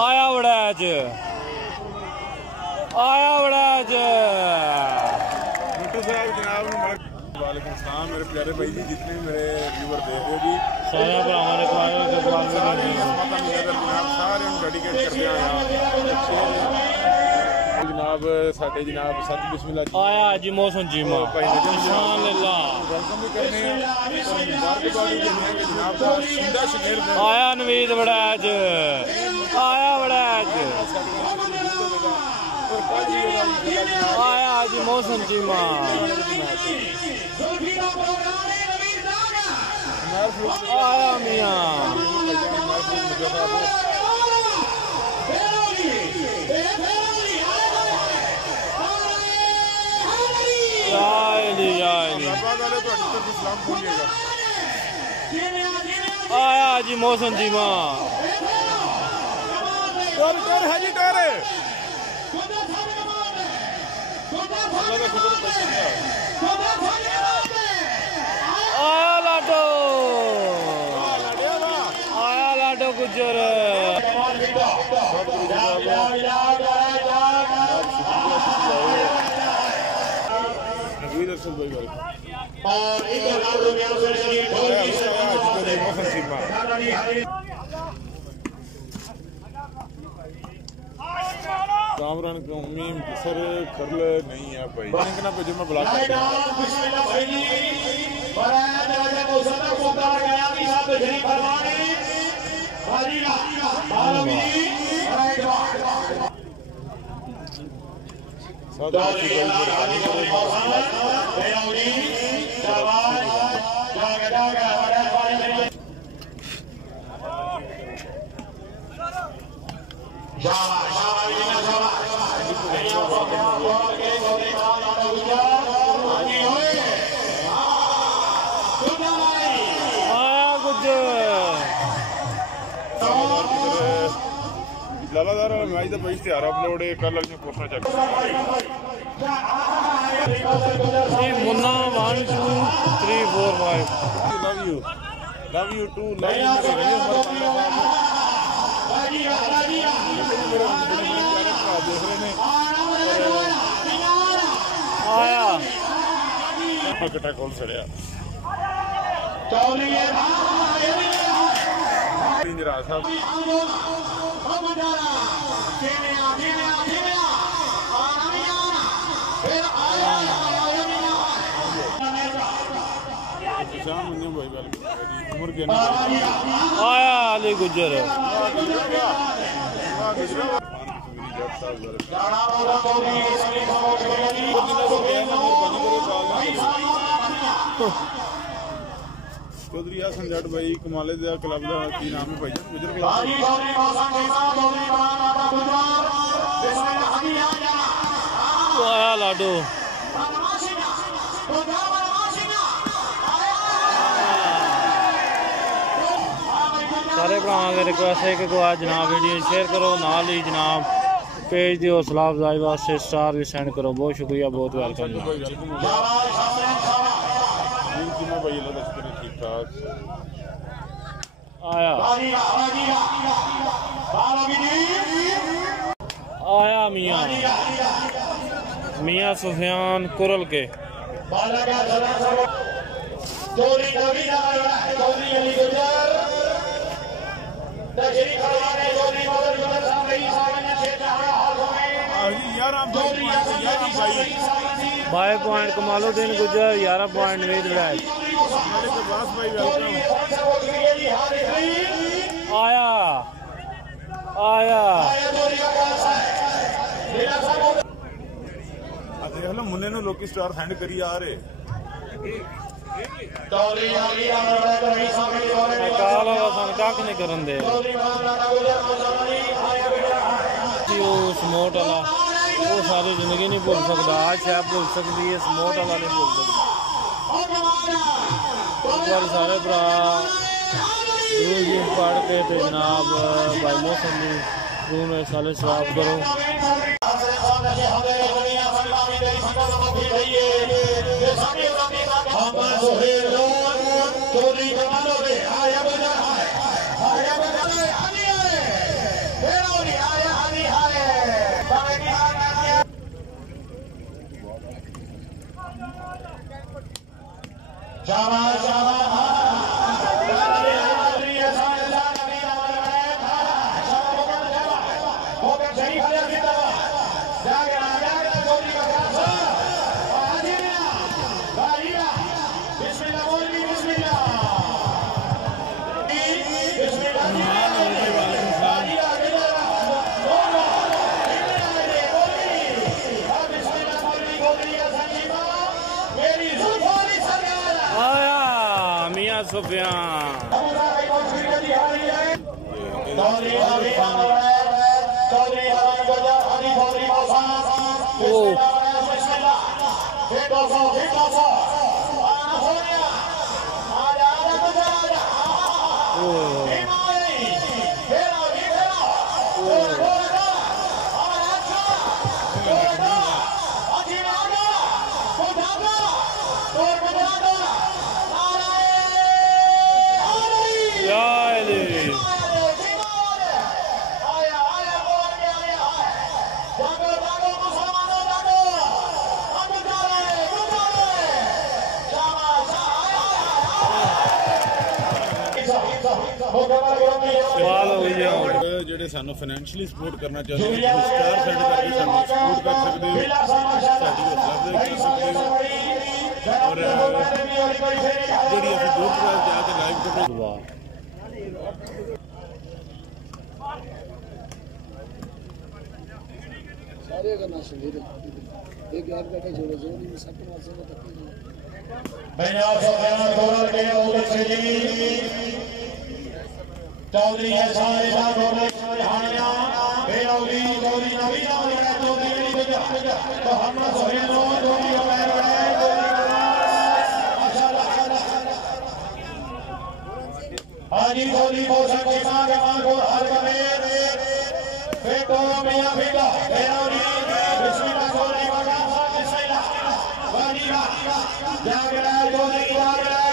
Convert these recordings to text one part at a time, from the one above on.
आया बड़ा अज वालेकुम सलाम मेरे प्यारे भाई जी, जितने भी मेरे व्यूअर देख रहे हो जी, सारे भरावां ने सारे डेडिकेट करते हैं जनाब साडे जनाब सत बिस्मिल्लाह आया जी मौसम जी मां भाई अल्लाह वेलकम भी करने हैं मुबारकबाद देने हैं कि जनाब दा शिंदा शनेर आया नवीद बड़ा अज आया जी मौसम जी मां आया मियां आया जी मौसम जी मां आया लाडो गुजर कामरान कौमी सर करल नहीं है भाई ना भेजो मैं बुला लालादार मैच का भाई इश्तेहार अपलोड कल वाली पोस्टा check Munna 1 2 3 4 5 love you too love you आया कटा खोल सड़िया साहब आया अली गुजर चौधरी हसन जट भाई कमाले दा क्लब दा की नाम है भाई गुजर क्लब आया लाडो सारे भरावां की रिक्वेस्ट है कि जनाब वीडियो शेयर करो, नाल ही जनाब पेज दी हौसला अफजाई वास्ते स्टार भी सेंड करो। बहुत शुक्रिया, बहुत वेलकम ठीक ठाक आया मियां सुफियान कुरल के बाई पॉइंट कमालुद्दीन गुजर 11 पॉइंट नवीद विलायत आया देख लो मुन्ने नूं लोकी स्टार सेंड करी आ रहे नहीं करन दे समोट वाला वो सारी जिंदगी नहीं भूल सकता, आज शायद भूल सकती है, समोट वाला नहीं भूल सकता। एक बार सारे भरा पढ़ के तो जनाब भाई मौसम की साले सवाब करो। सुफियान। ਜਿਹੜੇ ਸਾਨੂੰ ਫਾਈਨੈਂਸ਼ੀਅਲੀ ਸਪੋਰਟ ਕਰਨਾ ਚਾਹੁੰਦੇ ਹੋ ਸਟਾਰ ਸੈਂਡ ਕਰਕੇ ਸਾਨੂੰ ਸਪੋਰਟ ਕਰ ਸਕਦੇ ਹੋ, ਸਾਡੀ ਹੌਸਲਾ ਅਫਜ਼ਾਈ ਕਰ ਸਕਦੇ ਹੋ। ਔਰ ਜਿਹੜੀ ਅਸੀਂ ਦੋ ਪ੍ਰੋਗਰਾਮ ਜਾ ਕੇ ਲਾਈਵ ਕਵਰੇਜ सारे का ना शरीर एक यार बैठे जोड़े जो नहीं सब मार से तक पंजाब सरकार डॉलर के ओले जी चौधरी है सारे दा डॉलर हानिया बेरौली चौधरी नबी नाम है चौधरी तो हम सोहे नो चौधरी मैं माशाल्लाह हाजी चौधरी मौसम के मां को हर कमे बेटो मियां बेटा बेरौली बिस्मिल्लाह चौधरी बिस्मिल्लाह वालीला जागरा चौधरी जागरा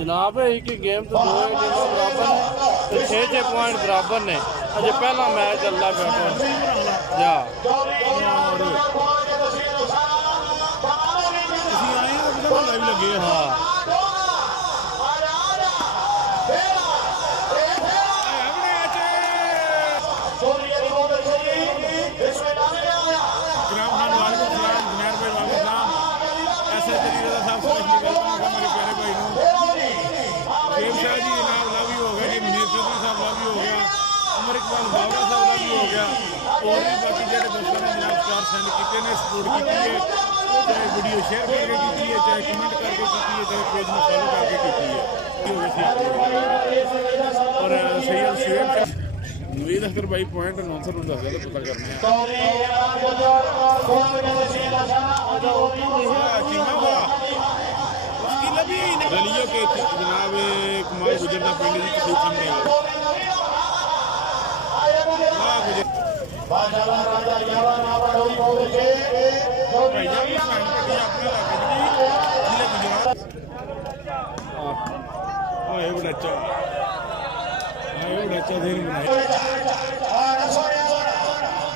जनाब एक गेम तो दो बराबर तो 6-6 पॉइंट बराबर ने अजे पहला मैच चलता बैठो जा लगे हाँ और भी बाकी जो दोस्तों ने जनाब स्टार सेंड किए ने सपोर्ट की है, चाहे वीडियो शेयर करके की है, चाहे कमेंट करके की है, चाहे पेज में फॉलो करके की है। और सैयद शुएब नवीद अख्तर भाई पॉइंट 900 रुपये दस पता करने रलियो के जनाब कमाल गुजरना पिंड की सामने माशाल्लाह राजा यावा ना बड़ोई बोल के भैया भी साइन कटी अपने लागे जी जिले गुजरात ओए बड़ा अच्छा दिन बनाए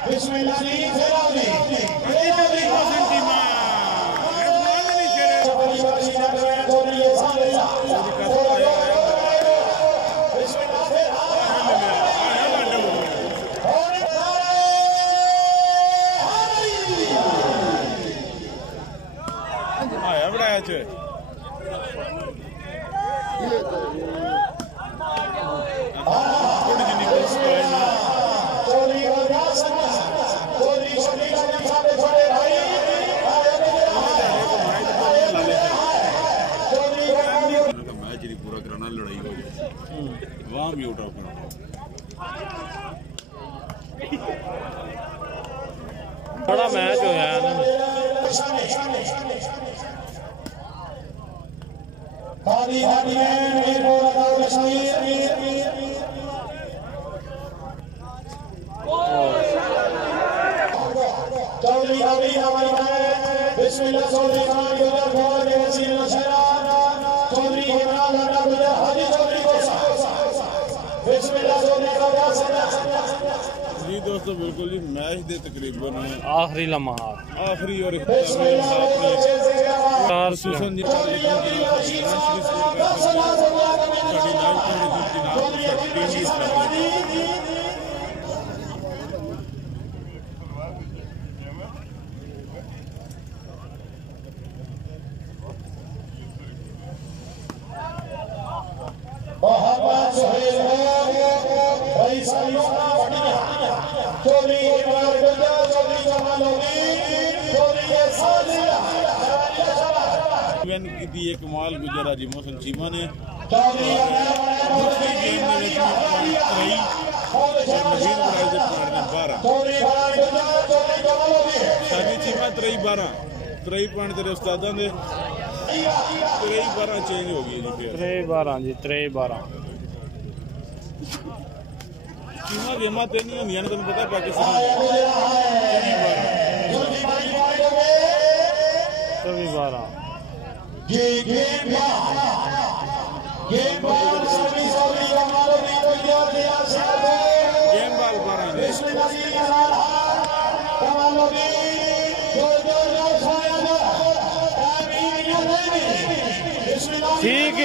बिस्मिल्लाह जी फिरौली आया बड़ा च पूरा कराना लड़ाई हो गई वहां म्यूट ऑफ करना बड़ा मैच होया है बादी बादी में ये बोला था कश्मीर चौधरी अभी हमारे बिस्मिल्लाह चौधरी खान के उधर बहुत के वसील नशरा चौधरी इमरान लड़ा गुजर हाजी चौधरी को बिस्मिल्लाह चौधरी का जी दोस्तों बिल्कुल जी मैच दे तकरीबन आखिरी लम्हा आखिरी और चौधरी विन की एक कमाल गुजर अजी मोहसन चीमा ने चौधरी सानी चीमा 23 पॉइंट तेरे उस्तादा ने 23-12 चेंज हो गई जी फिर 23-12 जी 23-12 चीमा गेमां ते नहीं होंदियां ने तुहानू पता पाकिस्तान 24-12 गेम बाल 12 ने ठीक